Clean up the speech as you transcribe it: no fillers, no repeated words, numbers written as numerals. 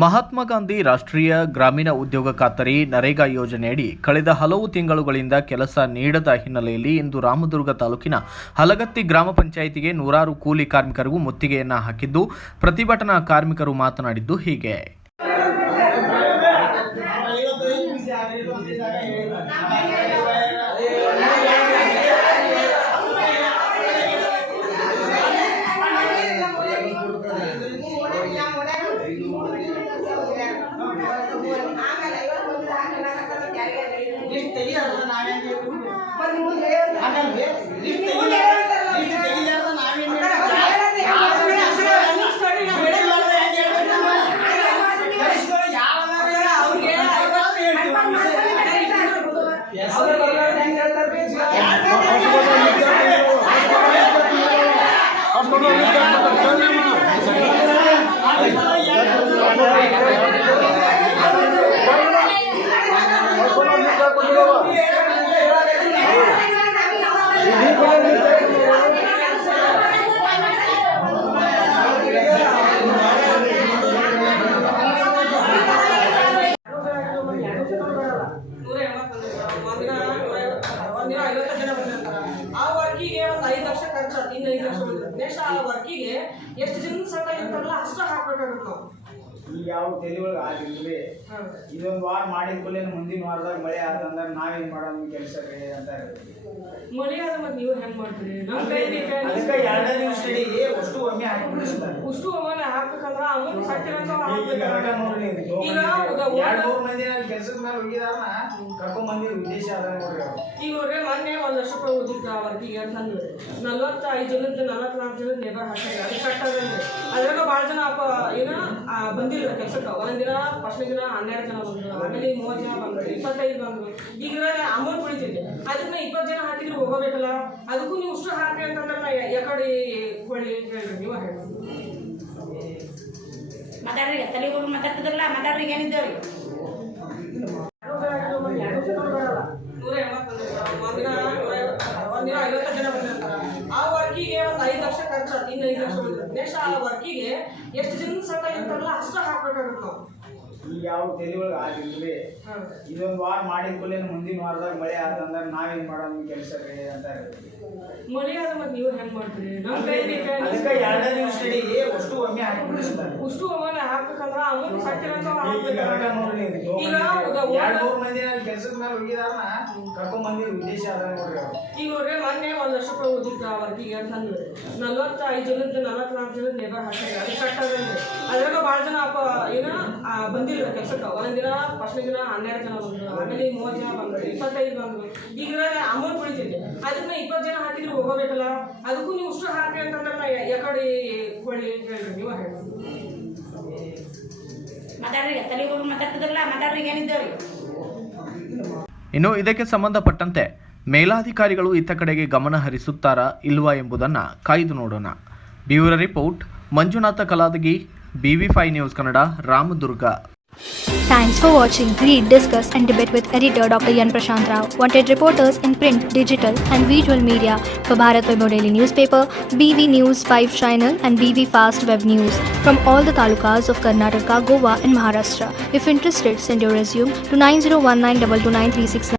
ಮಹಾತ್ಮ ಗಾಂಧಿ ರಾಷ್ಟ್ರೀಯ ಗ್ರಾಮೀಣ ಉದ್ಯೋಗ ಖಾತರಿ ನರೇಗಾ ಯೋಜನೆಯಡಿ ಕಳೆದ ಹಲವು ತಿಂಗಳುಗಳಿಂದ ಕೆಲಸ ನೀಡದ ಹಿನ್ನೆಲೆಯಲ್ಲಿ ಇಂದು ರಾಮದುರ್ಗ ತಾಲೂಕಿನ ಹಲಗತ್ತಿ ಗ್ರಾಮ ಪಂಚಾಯಿತಿಗೆ ನೂರಾರು ಕೂಲಿ ಕಾರ್ಮಿಕರಿಗೂ ಮುತ್ತಿಗೆಯನ್ನ ಹಾಕಿದ್ದು ಪ್ರತಿಭಟನಾ ಕಾರ್ಮಿಕರು ಮಾತನಾಡಿದ್ದು ಹೀಗೆ. ಆ ವರ್ಕಿಗೆ ಒಂದು 5 ಲಕ್ಷ ಖರ್ಚು, ಇನ್ನು 5 ಲಕ್ಷ ನೆಕ್ಸ್ಟ್ ಆ ವರ್ಕಿಗೆ ಎಷ್ಟು ಜನ ಸೆಟ್ ಆಗಿರ್ತಾರಲ್ಲ ಅಷ್ಟು ಹಾಕ್ಬೇಕಾಗುತ್ತೆ ನಾವು. ಈಗ ಯಾವ ತಲೆ ಒಳಗೆ ಆಗಿರ್ಲಿ ಇದೊಂದು ವಾರ ಮಾಡಿದ ಕೂಡಲೇ ಮುಂದಿನ ವಾರದಾಗ ಮಳೆ ಆತಂದ್ರೆ ನಾವೇನ್ ಮಾಡೋದು ಕೆಲಸ ಅಂತ ಮಳೆ ಆದ ಮತ್ತೆ ನೀವು ಹೆಂಗ್ ಮಾಡ್ತೀರಿ? ಅದಕ್ಕೆ 2 ದಿನ ಸ್ಟಡಿ ಅಷ್ಟು ಒಮ್ಮೆ ಹಾಕಿಬಿಡ್ತಾರೆ. ಅಷ್ಟು ಒಮ್ಮೆ ಹಾಕ್ಬೇಕಂದ್ರೆ ಅಮೌಂಟ್ ಸತ್ತಿರಂತ ಈಗ 2-3 ಮಂದಿ ಕೆಲಸದ ಮೇಲೆ ಹೋಗಿದಾರನ ಕರ್ಕೊಂಡ್ ಬಂದಿರೋ ಉದ್ದೇಶ ಅದ ನೋಡ್ರಿ. ಈಗ ನೋಡ್ರಿ ಮೊನ್ನೆ 1 ಲಕ್ಷ ರೂಪಾಯಿ ಓದಿದ್ದ ಆ ವರ್ಕಿಗೆ ಅಂತಂದ್ರೆ 45 ಜನದ 44 ಜನದ ಲೇಬರ್ ಹಾಕಿದ್ರೆ ಅದು ಕಟ್ ಆಗಂದ್ರೆ ಅದ್ರಾಗ ಭಾಳ ಜನ ಏನೋ ಬಂದಿಲ್ಲ ಕೆಲಸಕ್ಕೆ. ಒಂದಿನ ಫಸ್ಟ್ ದಿನ 12 ಜನ ಬಂದ್ರು, ಆಮೇಲೆ 30 ಜನ ಬಂದ್ರು, 25 ಬಂದ್ರು. ಈಗ ಅಮೌಂಟ್ ಉಳಿತಿದೆ, ಅದನ್ನ 20 ಜನ ಹಾಕಿದ್ರೆ ಹೋಗಬೇಕಲ್ಲ. ಅದಕ್ಕೂ ನೀವು ಅಷ್ಟು ಹಾಕಿ ಅಂತಂದ್ರೆ ಯಾಕಡೆ ಹೊಳ್ಳಿ ಹೇಳ್ರಿ, ನೀವು ಹೇಳಿ ಮಾತಾಡ್ರಿ. ತಲೆಗಳು ಮಾತಾಡ್ತಿದ್ರಲ್ಲ, ಮಾತಾಡ್ರಿಗೆ ಏನಿದ್ದೇವ್ರಿ? 180 ಜನ ಬಂದಿರ್ತಾರೆ. ಆ ವರ್ಕಿಗೆ ಒಂದು 5 ಲಕ್ಷ ಖರ್ಚು, ಇನ್ನು 5 ಲಕ್ಷ ನೆಕ್ಸ್ಟ್ ಆ ವರ್ಕಿಗೆ ಎಷ್ಟು ಜನ ಸೆಟ್ ಆಗಿರ್ತಾರಲ್ಲ ಅಷ್ಟು ಹಾಕ್ಬೇಕಾಗುತ್ತೆ ನಾವು. ಈಗ ಯಾವ ತಲೆ ಒಳಗೆ ಆಗಿರ್ಲಿ ಇದೊಂದು ವಾರ ಮಾಡಿದ ಕೂಡಲೇ ಮುಂದಿನ ವಾರದಾಗ ಮಳೆ ಆತಂದ್ರೆ ನಾವೇನ್ ಮಾಡೋದು ಕೆಲಸ ಅಂತ ಮಳೆ ಆದ ಮತ್ತೆ ನೀವು ಹೆಂಗ್ ಮಾಡ್ತೀರಿ? ಅದಕ್ಕೆ 2 ದಿನ ಸ್ಟಡಿ ಅಷ್ಟು ಒಮ್ಮೆ ಹಾಕಿಬಿಡ್ತಾರೆ. ಅಷ್ಟು ಒಮ್ಮೆ ಹಾಕ್ಬೇಕಂದ್ರೆ ಅಮೌಂಟ್ ಸತ್ತಿರಂತ ಈಗ 2-3 ಮಂದಿ ಕೆಲಸದ ಮೇಲೆ ಹೋಗಿದಾರನ ಕರ್ಕೊಂಡ್ ಬಂದಿರೋ ಉದ್ದೇಶ ಅದ ನೋಡ್ರಿ. ಈಗ ನೋಡ್ರಿ ಮೊನ್ನೆ 1 ಲಕ್ಷ ರೂಪಾಯಿ ಓದಿದ್ದ ಆ ವರ್ಕಿಗೆ ಅಂತಂದ್ರೆ 45 ಜನದ 44 ಜನದ ಲೇಬರ್ ಹಾಕಿದ್ರೆ ಅದು ಕಟ್ ಆಗಂದ್ರೆ ಅದ್ರಾಗ ಭಾಳ ಜನ ಏನೋ ಬಂದಿಲ್ಲ ಕೆಲಸಕ್ಕೆ. ಒಂದಿನ ಫಸ್ಟ್ ದಿನ 12 ಜನ ಬಂದ್ರು, ಆಮೇಲೆ 30 ಜನ ಬಂದ್ರು, 25 ಬಂದ್ರು. ಈಗ ಅಮೌಂಟ್ ಉಳಿತಿದೆ, ಅದನ್ನ 20 ಜನ ಹಾಕಿದ್ರೆ ಹೋಗಬೇಕಲ್ಲ. ಅದಕ್ಕೂ ನೀವು ಅಷ್ಟು ಹಾಕಿ ಅಂತಂದ್ರೆ ಯಾಕಡೆ ಹೊಳ್ಳಿ ಹೇಳ್ರಿ, ನೀವು ಹೇಳಿ ಮಾತಾಡ್ರಿ. ತಲೆಗಳು ಮಾತಾಡ್ತಿದ್ರಲ್ಲ, ಮಾತಾಡ್ರಿಗೆ ಏನಿದ್ದೇವ್ರಿ? ಇನ್ನು ಇದಕ್ಕೆ ಸಂಬಂಧಪಟ್ಟಂತೆ ಮೇಲಾಧಿಕಾರಿಗಳು ಇತ್ತ ಕಡೆಗೆ ಗಮನ ಹರಿಸುತ್ತಾರಾ ಇಲ್ವಾ ಎಂಬುದನ್ನು ಕಾಯ್ದು ನೋಡೋಣ. Bureau report Manjunatha Kaladagi, BV5 news Kannada, Ramadurga. Thanks for watching. Read, discuss and debate with editor Dr. Yan Prashant Rao. Wanted reporters in print, digital and visual media for Bharat Vaibhav Daily Newspaper, BV News 5 Channel and BV Fast Web News from all the talukas of Karnataka, Goa and Maharashtra. If interested, send your resume to 9019229369.